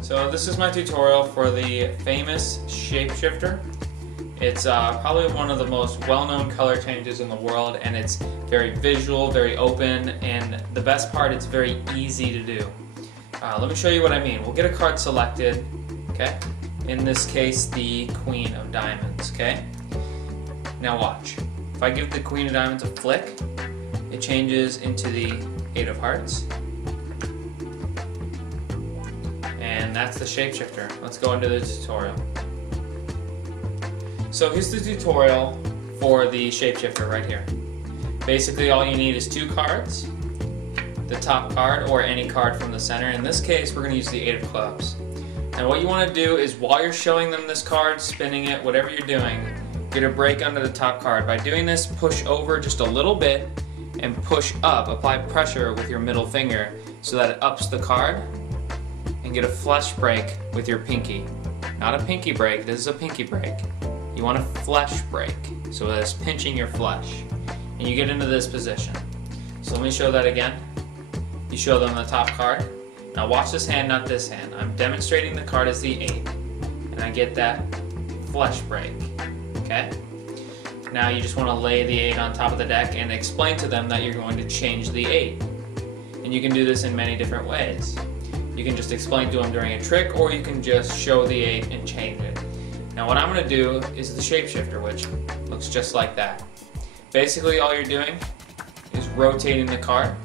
So this is my tutorial for the famous Shapeshifter. It's probably one of the most well-known color changes in the world, and it's very visual, very open, and the best part, it's very easy to do. Let me show you what I mean. We'll get a card selected, okay? In this case, the Queen of Diamonds, okay? Now watch. If I give the Queen of Diamonds a flick, it changes into the Eight of Hearts. And that's the Shapeshifter. Let's go into the tutorial. So here's the tutorial for the Shapeshifter right here. Basically all you need is two cards, the top card or any card from the center. In this case we're going to use the Eight of Clubs. Now what you want to do is while you're showing them this card, spinning it, whatever you're doing, get a break under the top card. By doing this, push over just a little bit and push up, apply pressure with your middle finger so that it ups the card, and get a flush break with your pinky. Not a pinky break, this is a pinky break. You want a flush break, so that's pinching your flesh. And you get into this position. So let me show that again. You show them the top card. Now watch this hand, not this hand. I'm demonstrating the card as the 8, and I get that flush break, okay? Now you just want to lay the 8 on top of the deck and explain to them that you're going to change the 8. And you can do this in many different ways. You can just explain to them during a trick, or you can just show the 8 and change it. Now what I'm going to do is the Shapeshifter, which looks just like that. Basically all you're doing is rotating the card,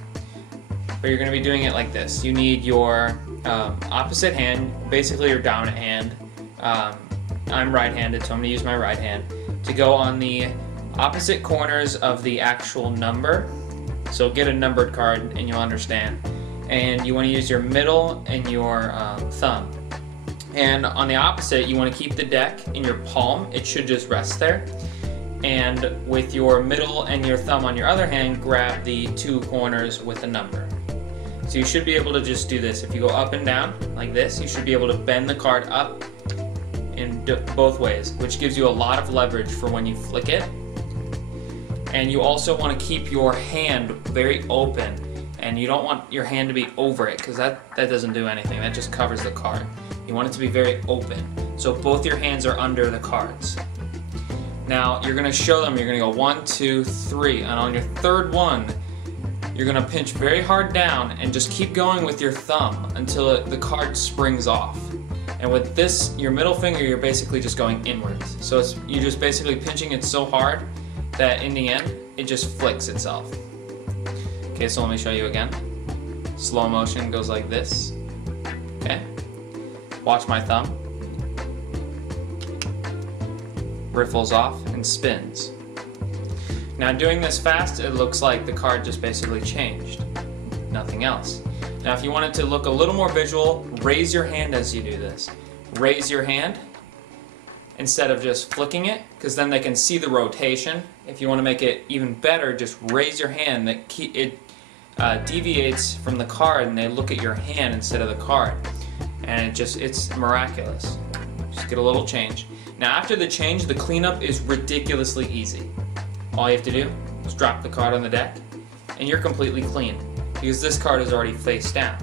but you're going to be doing it like this. You need your opposite hand, basically your dominant hand. I'm right-handed, so I'm going to use my right hand, to go on the opposite corners of the actual number. So get a numbered card and you'll understand. And you want to use your middle and your thumb. And on the opposite, you want to keep the deck in your palm. It should just rest there. And with your middle and your thumb on your other hand, grab the two corners with a number. So you should be able to just do this. If you go up and down like this, you should be able to bend the card up in both ways, which gives you a lot of leverage for when you flick it. And you also want to keep your hand very open. And you don't want your hand to be over it, because that doesn't do anything. That just covers the card. You want it to be very open. So both your hands are under the cards. Now you're going to show them, you're going to go 1, 2, 3, and on your third one, you're going to pinch very hard down and just keep going with your thumb until the card springs off. And with this, your middle finger, you're basically just going inwards. So you're just basically pinching it so hard that in the end, it just flicks itself. Okay, so let me show you again. Slow motion goes like this. Okay. Watch my thumb. Riffles off and spins. Now doing this fast, it looks like the card just basically changed. Nothing else. Now if you want it to look a little more visual, raise your hand as you do this. Raise your hand instead of just flicking it, because then they can see the rotation. If you want to make it even better, just raise your hand. It deviates from the card, and they look at your hand instead of the card. And it's miraculous. Just get a little change. Now after the change, the cleanup is ridiculously easy. All you have to do is drop the card on the deck, and you're completely clean, because this card is already face down.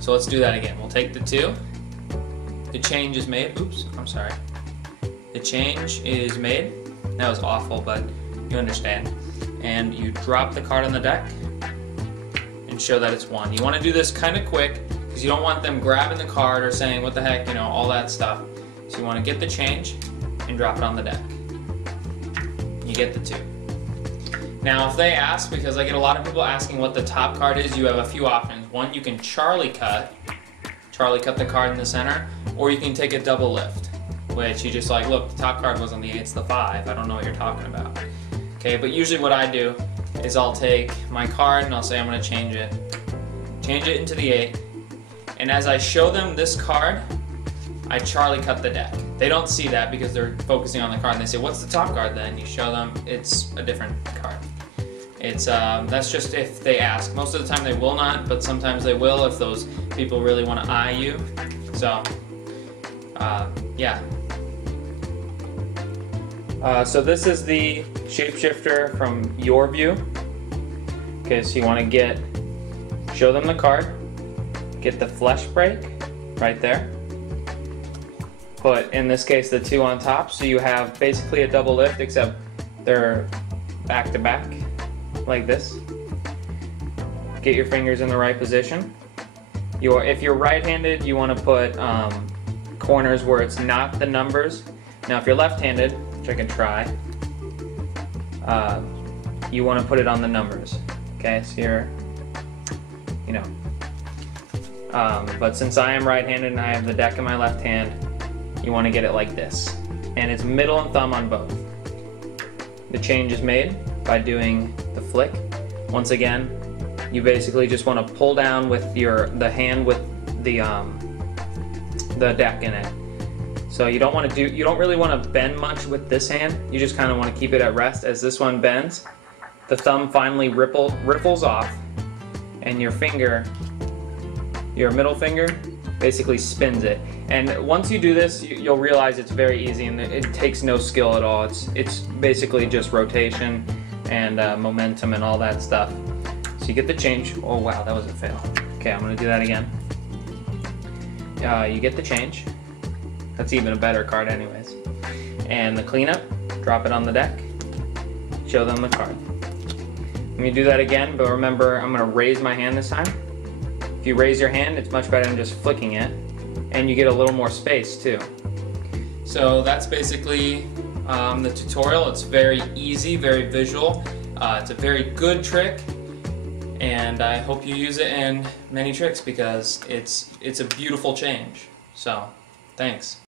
So let's do that again. We'll take the 2. The change is made. Oops, I'm sorry. The change is made. That was awful, but you understand. And you drop the card on the deck and show that it's 1. You want to do this kind of quick, because you don't want them grabbing the card or saying what the heck, you know, all that stuff. So you want to get the change and drop it on the deck. You get the 2. Now if they ask, because I get a lot of people asking what the top card is, you have a few options. One, you can Charlie cut the card in the center, or you can take a double lift, which you just like, look, the top card was on the 8, it's the 5, I don't know what you're talking about. Okay, but usually what I do is I'll take my card and I'll say I'm going to change it into the 8, and as I show them this card, I Charlie cut the deck. They don't see that because they're focusing on the card, and they say, what's the top card then? You show them it's a different card. That's just if they ask. Most of the time they will not, but sometimes they will if those people really want to eye you. So, yeah. So this is the Shapeshifter from your view. Okay, so you want to show them the card, get the flush break, right there. Put, in this case, the 2 on top, so you have basically a double lift, except they're back to back, like this. Get your fingers in the right position. If you're right-handed, you want to put corners where it's not the numbers. Now, if you're left-handed, which I can try, you want to put it on the numbers. Okay, so you're, you know. But since I am right-handed and I have the deck in my left hand, you want to get it like this. And it's middle and thumb on both. The change is made by doing the flick. Once again, you basically just want to pull down with the hand with the deck in it. So you don't really want to bend much with this hand. You just kind of want to keep it at rest. As this one bends, the thumb finally ripples off, and your middle finger, basically spins it. And once you do this, you'll realize it's very easy and it takes no skill at all. It's basically just rotation and momentum and all that stuff. So you get the change. Oh wow, that was a fail. Okay, I'm gonna do that again. You get the change. That's even a better card anyways. And the cleanup, drop it on the deck, show them the card. Let me do that again, but remember, I'm gonna raise my hand this time. If you raise your hand, it's much better than just flicking it, and you get a little more space too. So that's basically the tutorial. It's very easy, very visual. It's a very good trick, and I hope you use it in many tricks because it's a beautiful change. So, thanks.